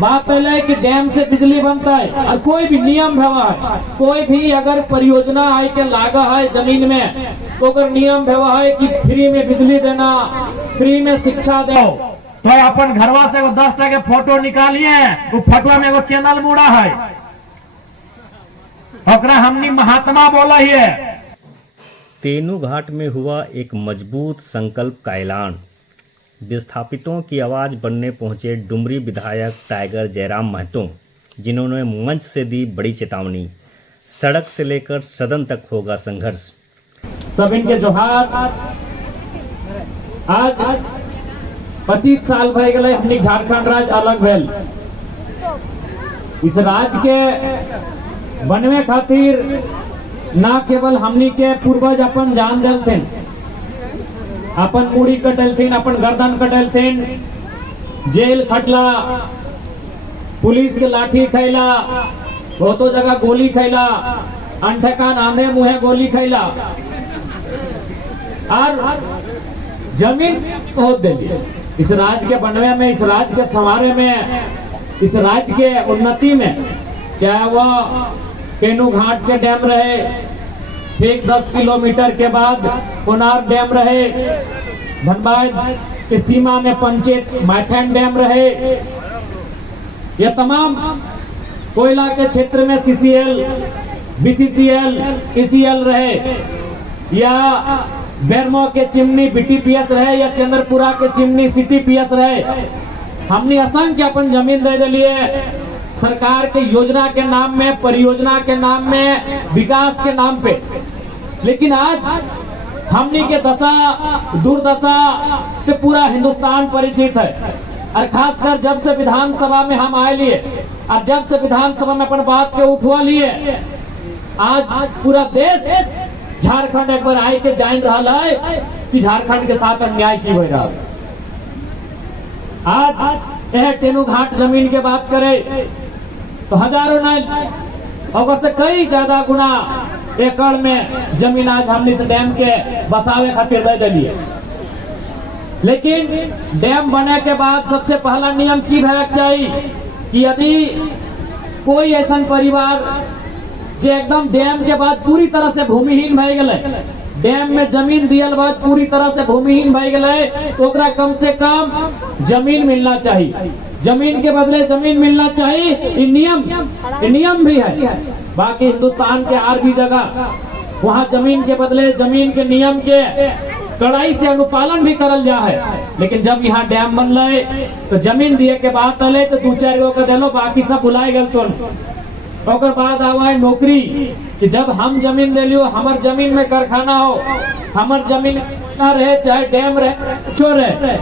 बात पहले कि डैम से बिजली बनता है और कोई भी नियम व्यवहार, कोई भी अगर परियोजना आई के लागा है जमीन में तो अगर नियम व्यवहार है कि फ्री में बिजली देना, फ्री में शिक्षा दे, तो अपन घरवा से 10 के फोटो निकालिए, वो फोटो में एगो चैनल मुड़ा है, ओकरा हमनी महात्मा बोला है। तेनू घाट में हुआ एक मजबूत संकल्प का ऐलान। विस्थापितों की आवाज़ बनने पहुंचे डुमरी विधायक टाइगर जयराम महतो, जिन्होंने मंच से दी बड़ी चेतावनी, सड़क से लेकर सदन तक होगा संघर्ष। सब इनके जोहार। आज 25 साल भय गए हमनी झारखंड राज्य अलग भेल। इस राज्य के बनवे खातिर ना केवल हमनी के पूर्वज अपन जान देलथिन, अपन मूड़ी कटलथिन, अपन गर्दन कटलथिन, जेल खटला, पुलिस के लाठी खैला, बहुतो जगह गोली खैला, अनठकान आंधे मुहे गोली खैला और जमीन बहुत दिली। इस राज्य के बनवे में, इस राज्य के संवारे में, इस राज्य के उन्नति में, चाहे वह तेनू घाट के डैम रहे, ठीक 10 किलोमीटर के बाद कोनार डैम रहे, धनबाद के सीमा में पंचेत मैथन डैम रहे, यह तमाम कोयला के क्षेत्र में CCL, BCCL, ECL रहे, या बेरमो के चिमनी BTPS रहे, या चंद्रपुरा के चिमनी CTPS रहे, हमने असंख्य अपन जमीन दे दिए सरकार के योजना के नाम में, परियोजना के नाम में, विकास के नाम पे। लेकिन आज हमनी के दशा, दुर्दशा से पूरा हिंदुस्तान परिचित है, और खासकर जब से विधानसभा में हम आए लिए और जब से विधानसभा में अपन बात के उठवा लिए, आज पूरा देश झारखंड एक बार आए के जान रहा है कि झारखंड के साथ अन्याय की हो रहा है। आज यह तेनू घाट जमीन के बात करे तो हजारों नहीं और से कई ज्यादा गुना एकड़ में जमीन आज हमने से डैम के बसावे खातिर दे दिए। लेकिन डैम बने के बाद सबसे पहला नियम की भेक चाहिए कि यदि कोई ऐसा परिवार जो एकदम डैम के बाद पूरी तरह से भूमिहीन भय गए, डैम में जमीन दियल बाद पूरी तरह से भूमिहीन भय गए, तो ओकरा कम से कम जमीन मिलना चाहिए, जमीन के बदले जमीन मिलना चाहिए। ये नियम भी है। बाकी हिंदुस्तान के हर भी जगह वहाँ जमीन के बदले जमीन के नियम के कड़ाई से अनुपालन भी करल जा है। लेकिन जब यहाँ डैम बन रहे तो जमीन दिए के बाद पहले तो 2-4 गो के दिलो, बाकी सब भुलाए गए। तो बाद आवा है नौकरी कि जब हम जमीन दे लियो, हमार जमीन में कारखाना हो, हमार जमीन रहे चाहे डैम रहे छो रहे।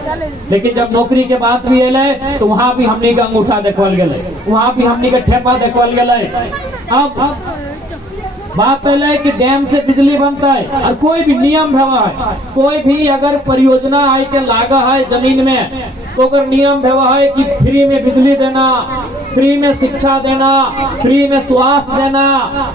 लेकिन जब नौकरी के बात भी अल तो वहाँ भी हमने का अंगूठा देखल गए, वहाँ भी हमने का ठेपा देखल गए। अब बात पहले कि डैम से बिजली बनता है और कोई भी नियम व्यवहार, कोई भी अगर परियोजना आई के लागा है जमीन में तो अगर नियम व्यवहार है कि फ्री में बिजली देना, फ्री में शिक्षा देना, फ्री में स्वास्थ्य देना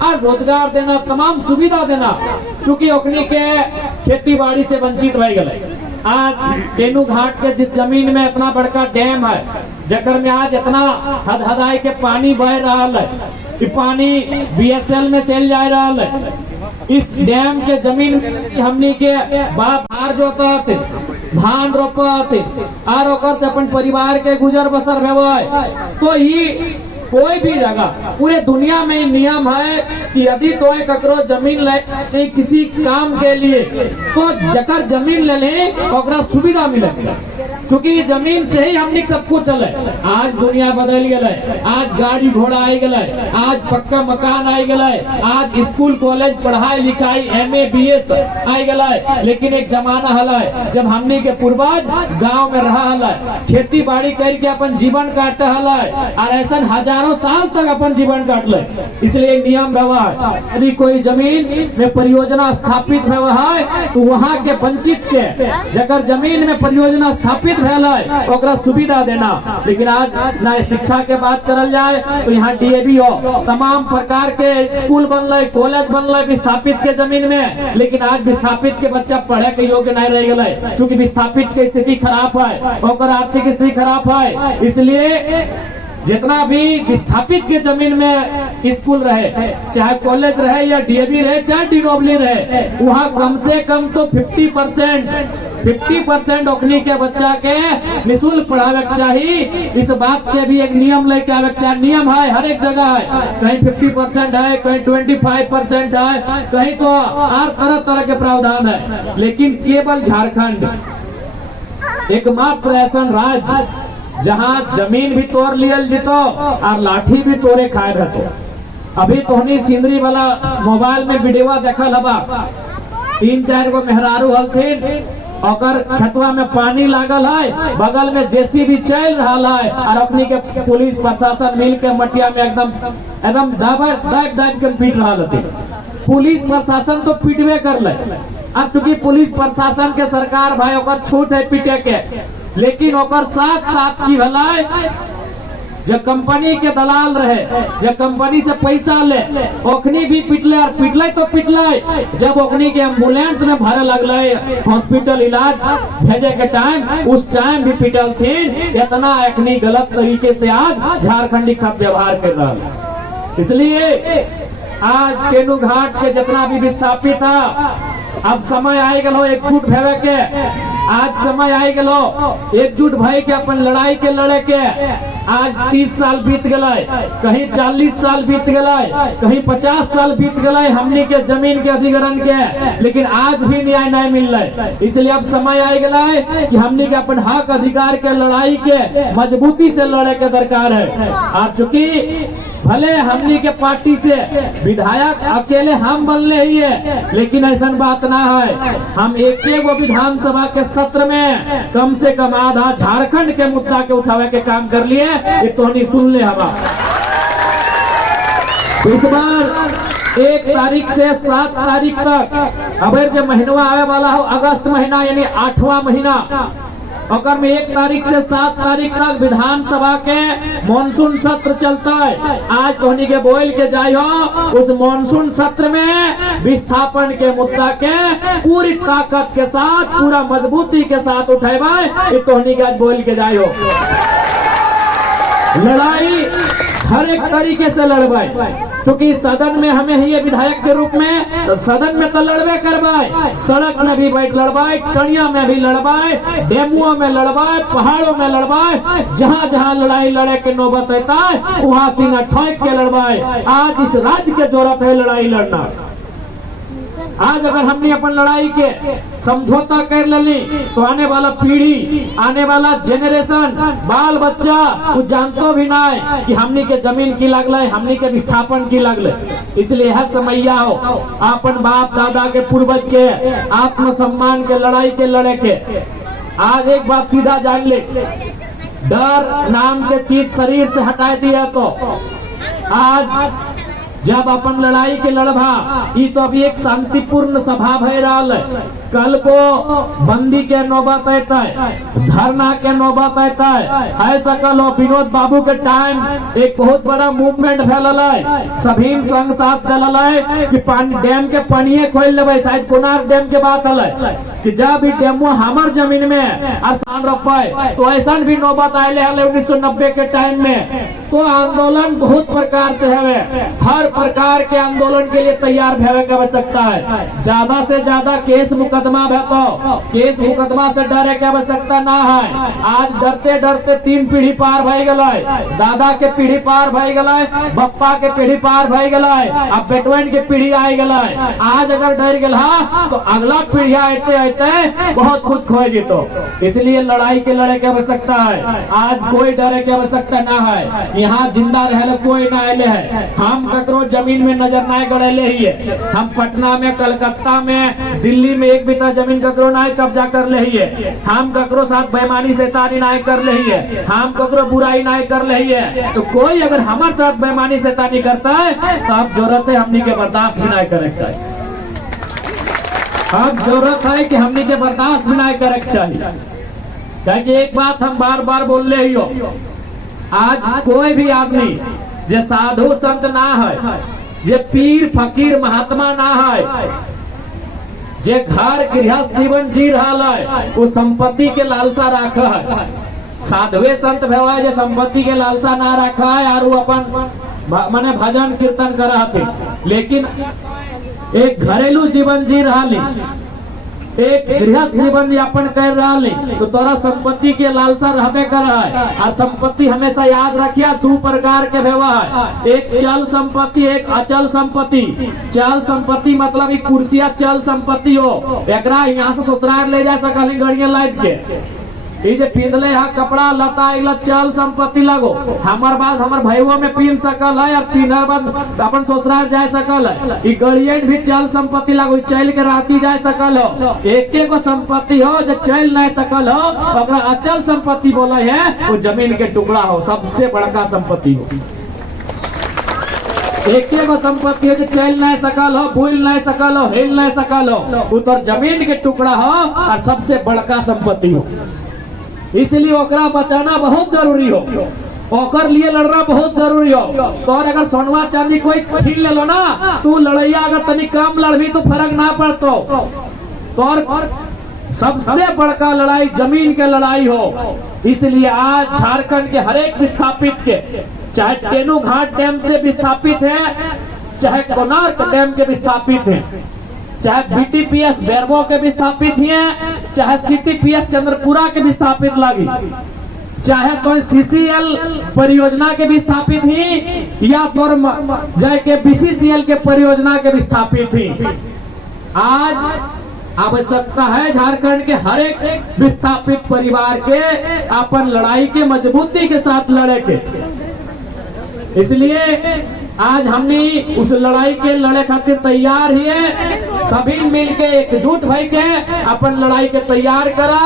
और रोजगार देना, तमाम सुविधा देना, चूंकि ओकनी के खेती बाड़ी से वंचित रह गए। आज तेनू घाट के जिस जमीन में इतना बड़का डैम है, जकर में आज इतना हदहदाई के पानी बह रहा है कि पानी BSL में चल जा रहा है, इस डैम के जमीन हमनी के बाप हार जोतत, धान रोपत और ओकर से अपन परिवार के गुजर बसर भेवे। तो ये कोई भी जगह पूरे दुनिया में ही नियम है कि यदि तो ककरो जमीन ले किसी काम के लिए तो जकर जमीन ले ले ओकरा सुविधा मिले, क्योंकि जमीन से ही हमने सब कुछ चले। आज दुनिया बदल गए, आज गाड़ी घोड़ा आ गए, आज पक्का मकान आ गए, आज स्कूल कॉलेज पढ़ाई लिखाई MA BS आ गए। लेकिन एक जमाना हल जब हमने के पूर्वज गांव में रहा हल, खेती बाड़ी करके अपन जीवन काट हल और ऐसा हजारों साल तक अपन जीवन काट ले। इसलिए नियम व्यवहार, यदि कोई जमीन में परियोजना स्थापित व्यवहार तो वहाँ के वंचित के जगह जमीन में परियोजना स्थापित विस्थापित भेल है ओकरा सुविधा देना। लेकिन आज ना शिक्षा के बात करल जाए तो यहाँ डीएवी हो, तमाम प्रकार के स्कूल बनल, कॉलेज बनल विस्थापित के जमीन में, लेकिन आज विस्थापित के बच्चा पढ़े के योग्य नहीं रह गए, चूंकि विस्थापित के स्थिति खराब है, ओकर आर्थिक स्थिति खराब है। इसलिए जितना भी विस्थापित के जमीन में स्कूल रहे, चाहे कॉलेज रहे या डीएवी रहे चाहे डिनोबली रहे, वहाँ कम से कम तो 50% ओखनी के बच्चा के निःशुल्क पढ़ावे के चाहिए। इस बात के भी एक नियम लेके आवे के चाहिए। नियम है हर एक जगह है, कहीं 50% है, कहीं 25% है, कहीं तो और तरह तरह के प्रावधान है। लेकिन केवल झारखंड एकमात्र ऐसा राज्य जहाँ जमीन भी तोड़ लियल जितो और लाठी भी तोड़े खाए रहते। अभी तोहनी सिंदरी वाला मोबाइल में वीडियो देखल हवा, 3-4 गो मेहरारू हलथिन, और खेतवा में पानी लागल है, बगल में जेसीबी चल रहा है, और अपनी के पुलिस प्रशासन मिल के मटिया में एकदम दाब के पीट रहा है। पुलिस प्रशासन तो पीटवे कर ले, अब चूंकि पुलिस प्रशासन के सरकार भाई ओकर छूट है पीटे के, लेकिन ओकर साथ साथ की भलाई जो कंपनी के दलाल रहे, जो कंपनी से पैसा ले, ओखनी भी पिटले, और पिटले तो पिटले, जब ओखनी के एम्बुलेंस में भरे लगले हॉस्पिटल इलाज भेजे के टाइम, उस टाइम भी पिटल थी। इतना अखनी गलत तरीके से आज झारखंडी सब व्यवहार कर रहा है। इसलिए आज केनू घाट के जितना भी विस्थापित था, अब समय आए गलो एकजुट भेवे के, आज समय आए गलो एकजुट भाई के अपन लड़ाई के लड़े के। आज 30 साल बीत गए, कहीं 40 साल बीत गए, कहीं 50 साल बीत गए हमने के जमीन के अधिग्रहण के, लेकिन आज भी न्याय नहीं मिल रहा। इसलिए अब समय आए गए कि हमने के अपन हक अधिकार के लड़ाई के मजबूती से लड़े के दरकार है। आज चूंकि भले हमनी के पार्टी से विधायक अकेले हम बनले ही है, लेकिन ऐसा बात ना है। हम एक विधानसभा के सत्र में कम से कम आधा झारखंड के मुद्दा के उठावे के काम कर लिए, ये तो नहीं सुन ले हवा। इस बार 1 तारीख से 7 तारीख तक अगर जो महीना आने वाला हो, अगस्त महीना यानी 8वां महीना, और में 1 तारीख से 7 तारीख तक विधानसभा के मानसून सत्र चलता है। आज तोहनी के बोल के जाय हो, उस मानसून सत्र में विस्थापन के मुद्दा के पूरी ताकत के साथ, पूरा मजबूती के साथ उठेबा, ये तोहनी के आज बोल के जाय हो। लड़ाई हर एक तरीके से लड़बाई, क्योंकि सदन में हमें ही विधायक के रूप में, तो सदन में तो लड़बे करवाए, सड़क में भी बैठ लड़वाए, कड़िया में भी लड़वाए, डेमुओं में लड़वाए, पहाड़ों में लड़वाए, जहाँ जहाँ लड़ाई लड़े के नौबत आता है वहाँ सीना ठोक के लड़वाए। आज इस राज्य के जरूरत है लड़ाई लड़ना। आज अगर हमने अपन लड़ाई के समझौता कर ली तो आने वाला पीढ़ी, आने वाला जेनरेशन, बाल बच्चा कुछ जानतो भी ना है कि हमने के जमीन की लगल, हमने के विस्थापन की लगल। इसलिए हर समैया हो अपन बाप दादा के पूर्वज के आत्मसम्मान के लड़ाई के लड़े के। आज एक बात सीधा जान ले, डर नाम के चीज शरीर से हटा दिया तो आज जब अपन लड़ाई के लड़भा, ये तो अभी एक शांतिपूर्ण सभा भय रहा है, कल को बंदी के नौबत आता है, धरना के नौबत आता है। सकल हो विनोद बाबू के टाइम एक बहुत बड़ा मूवमेंट फैलल है, सभी संघ साथ चलल है कि डैम के पानी खोल लेवे, शायद कोनार डैम के बात है कि जब भी डैम हमार जमीन में आसान रपाए, तो ऐसा भी नौबत आये 1990 के टाइम में। तो आंदोलन बहुत प्रकार से है, हर प्रकार के आंदोलन के लिए तैयार होने की आवश्यकता है। ज्यादा से ज्यादा केस मुकदमा भेतो, केस मुकदमा से डरे की आवश्यकता ना है। आज डरते डरते 3 पीढ़ी पार भई गए, दादा के पीढ़ी पार भई गए, बप्पा के पीढ़ी पार भई गए, अब बेटवन के पीढ़ी आई गए। आज अगर डर गया तो अगला पीढ़ी आते आते बहुत कुछ खोए जीतो। इसलिए लड़ाई के लड़े की आवश्यकता है। आज कोई डरे की आवश्यकता ना है, यहाँ जिंदा रहे कोई ना आये है। हम ककरो जमीन में नजर ना गड़ेले ही है, हम पटना में, कलकत्ता में, दिल्ली में एक बिता जमीन ककरो ना कब्जा कर ले ही है। हम ककरो साथ बेईमानी शैतानी ना कर ले ही है, हम ककरो बुराई ना कर ले ही है। तो कोई अगर हमारे साथ बेईमानी शैतानी करता है तो अब जरूरत है हमनी के बर्दाश्त भी ना करे चाहिए। अब जरूरत है कि हमनी के बर्दाश्त भी ना करे चाहिए। क्योंकि एक बात हम बार बार बोल रहे ही हो, आज कोई भी आदमी जे साधु संत ना है, जे पीर फकीर महात्मा ना है, जे घर गृहस्थ जीवन जी रहा है, वो संपत्ति के लालसा रख है। साधुए संत भेवा जे संपत्ति के लालसा ना रखा है और वो अपन माने भजन कीर्तन कर रहा थे, लेकिन एक घरेलू जीवन जी रहा, एक गृहस्थ जीवन यापन कर रहा, तो तोरा संपत्ति के लालसा रहबे कर रहा है। और संपत्ति हमेशा याद रखिया दो प्रकार के भेवा है, एक चल संपत्ति, एक अचल संपत्ति। चल संपत्ति मतलब एक कुर्सिया चल संपत्ति हो, एकरा यहाँ से ससुराल ले जा सकल गड़िया लाद के, जे पिंधले हा कपड़ा लता इला चल संपत्ति लगो। हमार बाद हमार भाईओ में पीन सकल है और पीनर बाद अपन ससुराल जा सकल है, ई गड़ियन भी चल संपत्ति लगो, चल के रांची जा सकल हो। एके को संपत्ति हो जो चल नहीं सकल हो, ओकरा अचल संपत्ति बोले है, वो जमीन के टुकड़ा हो, सबसे बड़का संपत्ति हो। एके को संपत्ति है जो चल नहीं सकल हो, बोल नहीं सकल हो, हिल नहीं सकल हो, वो तो जमीन के टुकड़ा हो और सबसे बड़का संपत्ति हो। इसलिए ओकरा बचाना बहुत जरूरी हो, ओकर लिए लड़ना बहुत जरूरी हो। तो अगर सोनवा चांदी कोई छीन ले लो ना, तू लड़ैया अगर तनी कम लड़बी तो फर्क ना पड़तो। तो सबसे बड़का लड़ाई जमीन के लड़ाई हो। इसलिए आज झारखंड के हरेक विस्थापित के, चाहे तेनू घाट डैम से विस्थापित है, चाहे कोणार्क डैम के विस्थापित है, चाहे बीटीपीएस बेरबो के विस्थापित हैं, चाहे सीटीपीएस चंद्रपुरा के विस्थापित लगी, चाहे कोई सीसीएल परियोजना के विस्थापित ही या तो जाए के बीसीसीएल के परियोजना के विस्थापित ही। आज आवश्यकता है झारखंड के हर एक विस्थापित परिवार के अपन लड़ाई के मजबूती के साथ लड़े के। इसलिए आज हमने उस लड़ाई के लड़े खातिर तैयार ही है, सभी मिलके एकजुट भाई के अपन लड़ाई के तैयार करा।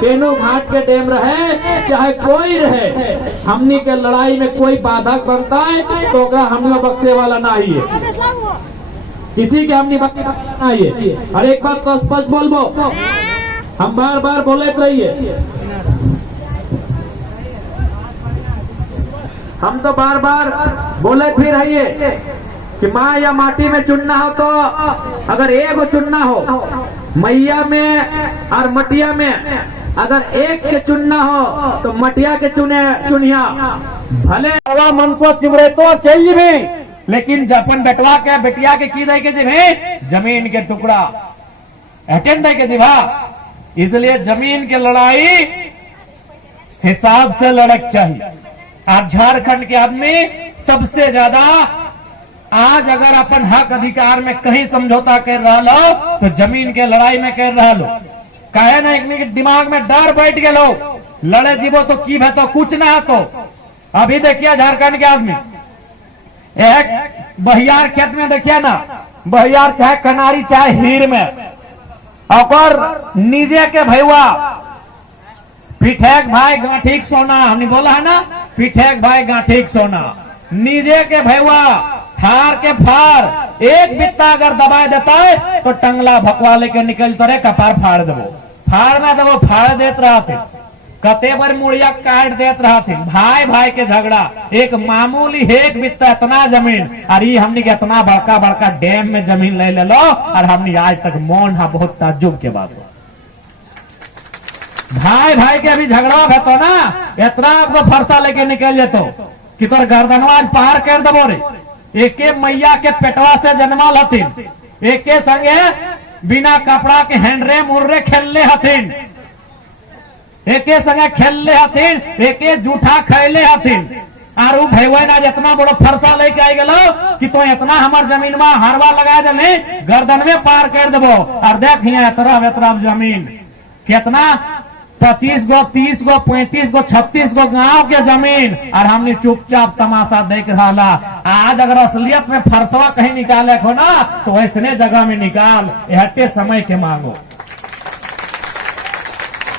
केनो घाट के डैम रहे चाहे कोई रहे, हमनी के लड़ाई में कोई बाधक बनता है तो हम लोग बख्शे वाला ना ही है, किसी के हमने बख्शे वाला नहीं है। और एक बात तो स्पष्ट बोलबो, हम बार बार बोले रहिए, हम तो बार बार बोले भी रहिए कि माँ या माटी में चुनना हो तो अगर एक चुनना हो, मैया में और मटिया में अगर एक के चुनना हो तो मटिया के चुनिया। भले मनसो चिमरे तो चाहिए भी, लेकिन जपन बेटवा के बेटिया के की दे के जी जमीन के टुकड़ा अटेंड दे के जी भा। इसलिए जमीन की लड़ाई हिसाब से लड़क चाहिए। आज झारखंड के आदमी सबसे ज्यादा आज अगर अपन हक अधिकार में कहीं समझौता कर रहा लो तो जमीन के लड़ाई में कर रहा लो। कहे ना एक दिमाग में डर बैठ गए लो, लड़े जीवो तो की है तो कुछ ना है। तो अभी देखिए झारखंड के आदमी एक बहियार खेत में देखिए ना, बहियार चाहे कनारी चाहे हीर में, और नीजे के भैया पिठेक भाई गांठीक सोना, हमने बोला है ना, पिठेक भाई गांठीक सोना, नीजे के भैया फार के फार एक बित्ता अगर दबा देता है तो टंगला भकवा लेके निकल तरे कपार फाड़ देवो, फाड़ में देवो, फाड़ देत रहा थे, कते बार मुड़िया काट देत रहा थे। भाई भाई के झगड़ा, एक मामूली एक बित्ता इतना जमीन, और ये हमने इतना बड़का बड़का डैम में जमीन ले लो, और हमने आज तक मौन है। बहुत ताज्जुब के बात, भाई भाई के अभी झगड़ा होता ना, इतना आपको फरसा लेके निकल जातो कि तोर गर्दनवा पार कर दबो रे। एके मैया के पेटवा से जन्माल हथिन, एके संगे बिना कपड़ा के हैंडरे मुर्रे खेलने हथिन, एके संगे खेलने हथिन, एके जूठा खैले हथिन, और वो भैया ना जितना बड़ो फरसा लेके आई गलो कि तो इतना हमार जमीन में हरवा लगा दे, गर्दन में पार कर देबो। और देख तरफ जमीन कितना 25 गो 30 गो 35 गो 36 गो गांव के जमीन, और हमने चुपचाप तमाशा देख रहा। आज अगर असलियत में फरसवा कहीं निकाले हो ना तो ऐसने जगह में निकाल, हटे समय के मांगो,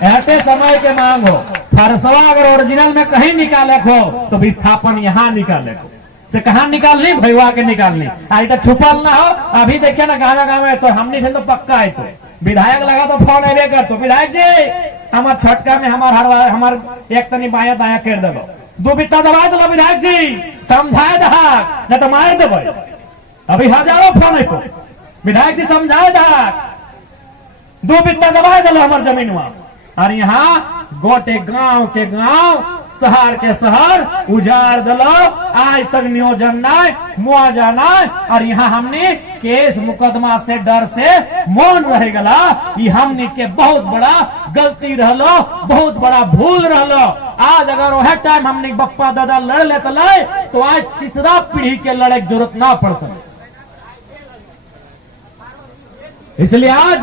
हटे समय के मांगो। फरसवा अगर ओरिजिनल में कहीं निकाले हो तो विस्थापन यहाँ निकाले हो, से कहा निकालनी भैया के निकालनी, आई तो छुपल ना हो। अभी देखिए ना गाँव गाँव में तो हमने से तो पक्का है, तो विधायक लगा तो फोन अरे कर, तो विधायक जी हमार छटका में हमार एक तनी बाया दाया कर देलो, 2 बित्ता दबा दो विधायक जी, समझाए दहा न तो मार देबो। अभी हजारों फोन को विधायक जी समझाए दहा, 2 बित्ता दबा दो हमार जमीनवा। और यहाँ गोटे गांव के गांव, शहर के शहर उजाड़ दलो, आज तक नियोजन नहीं, मुआवजा नहीं। और यहाँ हमने केस मुकदमा से डर से मौन रह गला। ये हमने के बहुत बड़ा गलती रहलो, बहुत बड़ा भूल रहलो। आज अगर वह टाइम हमने बप्पा दादा लड़ लेते ले, तो आज तीसरा पीढ़ी के लड़े की जरूरत ना पड़ सके। इसलिए आज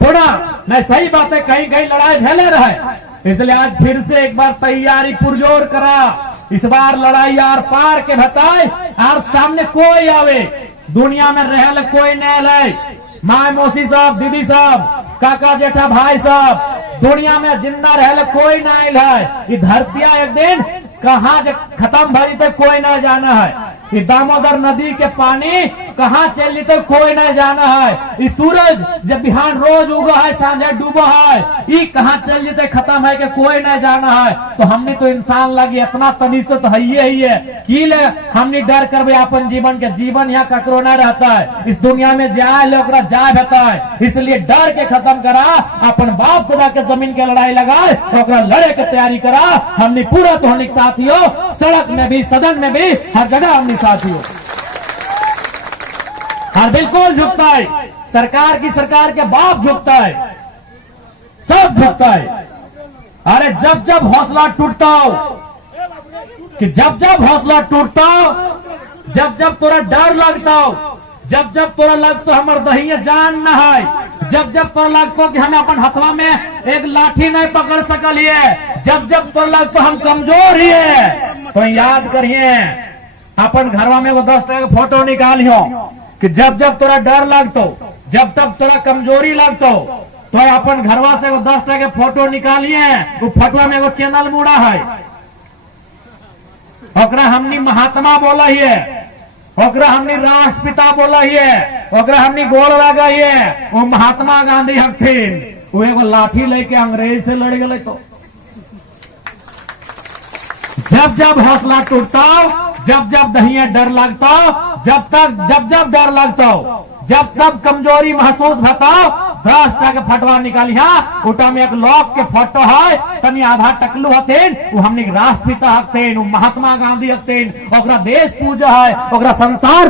थोड़ा नहीं, सही बात है, कहीं कहीं लड़ाई भेले रहे, इसलिए आज फिर से एक बार तैयारी पुरजोर करा। इस बार लड़ाई आर पार के बताए, और सामने कोई आवे, दुनिया में रहे कोई नहीं ले, माए मौसी साहब, दीदी साहब, काका जेठा भाई साहब, दुनिया में जिंदा रहे कोई नहीं ले। ये धरतिया एक दिन कहाँ खत्म भरी तो कोई नहीं जाना है। ये दामोदर नदी के पानी कहाँ चली तो कोई नहीं जाना है। ये सूरज जब बिहान रोज उगा है, सांझे डूबा है, ये कहाँ चल जेते खत्म है कि कोई नहीं जाना है। तो हमने तो इंसान लगी इतना तनी से तो ही है कि ले हमने डर करबे अपन जीवन के, जीवन यहाँ ककरो नहीं रहता है, इस दुनिया में जाए ले ओकरा जाए रहता है। इसलिए डर के खत्म करा, अपन बाप खुदा के जमीन के लड़ाई लगाए, ओकरा लड़े के तैयारी करा। हमने पूरा तो हमने साथियों, सड़क में भी, सदन में भी, हर जगह हमने साथियों। और बिल्कुल झुकता है सरकार के बाप झुकता है, सब झुकता है। अरे जब जब हौसला टूटता हो, कि जब जब हौसला टूटता हो, जब जब तोरा डर लगता हो, जब जब तोरा लगता हमार दहिया जान न है, जब जब तोरा लगता कि हम अपन हथवा में एक लाठी नहीं पकड़ सकलिए, जब जब तोरा लगता हम कमजोर ही है, तो याद करिए अपन घरवा में वो 10 टका का फोटो निकालियो, कि जब जब तोरा डर लगतो, जब तब तोरा कमजोरी लगतो, तो अपन घरवा से वो 10 टका के फोटो निकालिए। वो फोटो में वो चैनल मुड़ा है, ओकरा हमनी महात्मा बोला है, ओकरा हमनी राष्ट्रपिता बोला है, ओकरा हमनी गोल लगा है। वो महात्मा गांधी हथिन, वो एगो लाठी लेके अंग्रेज से लड़ गए। तो जब जब हौसला टूटता, जब जब दहिया डर लगता, जब जब डर लगता, जब तब कमजोरी महसूस होता, 10 टका के फटवा निकालिया, उटा में एक लोक के फोटो है, तनी आधा टकलू हथिन, वो हमने राष्ट्रपिता हथिन, वो महात्मा गांधी हथिन, ओकरा देश पूजा है, ओकरा संसार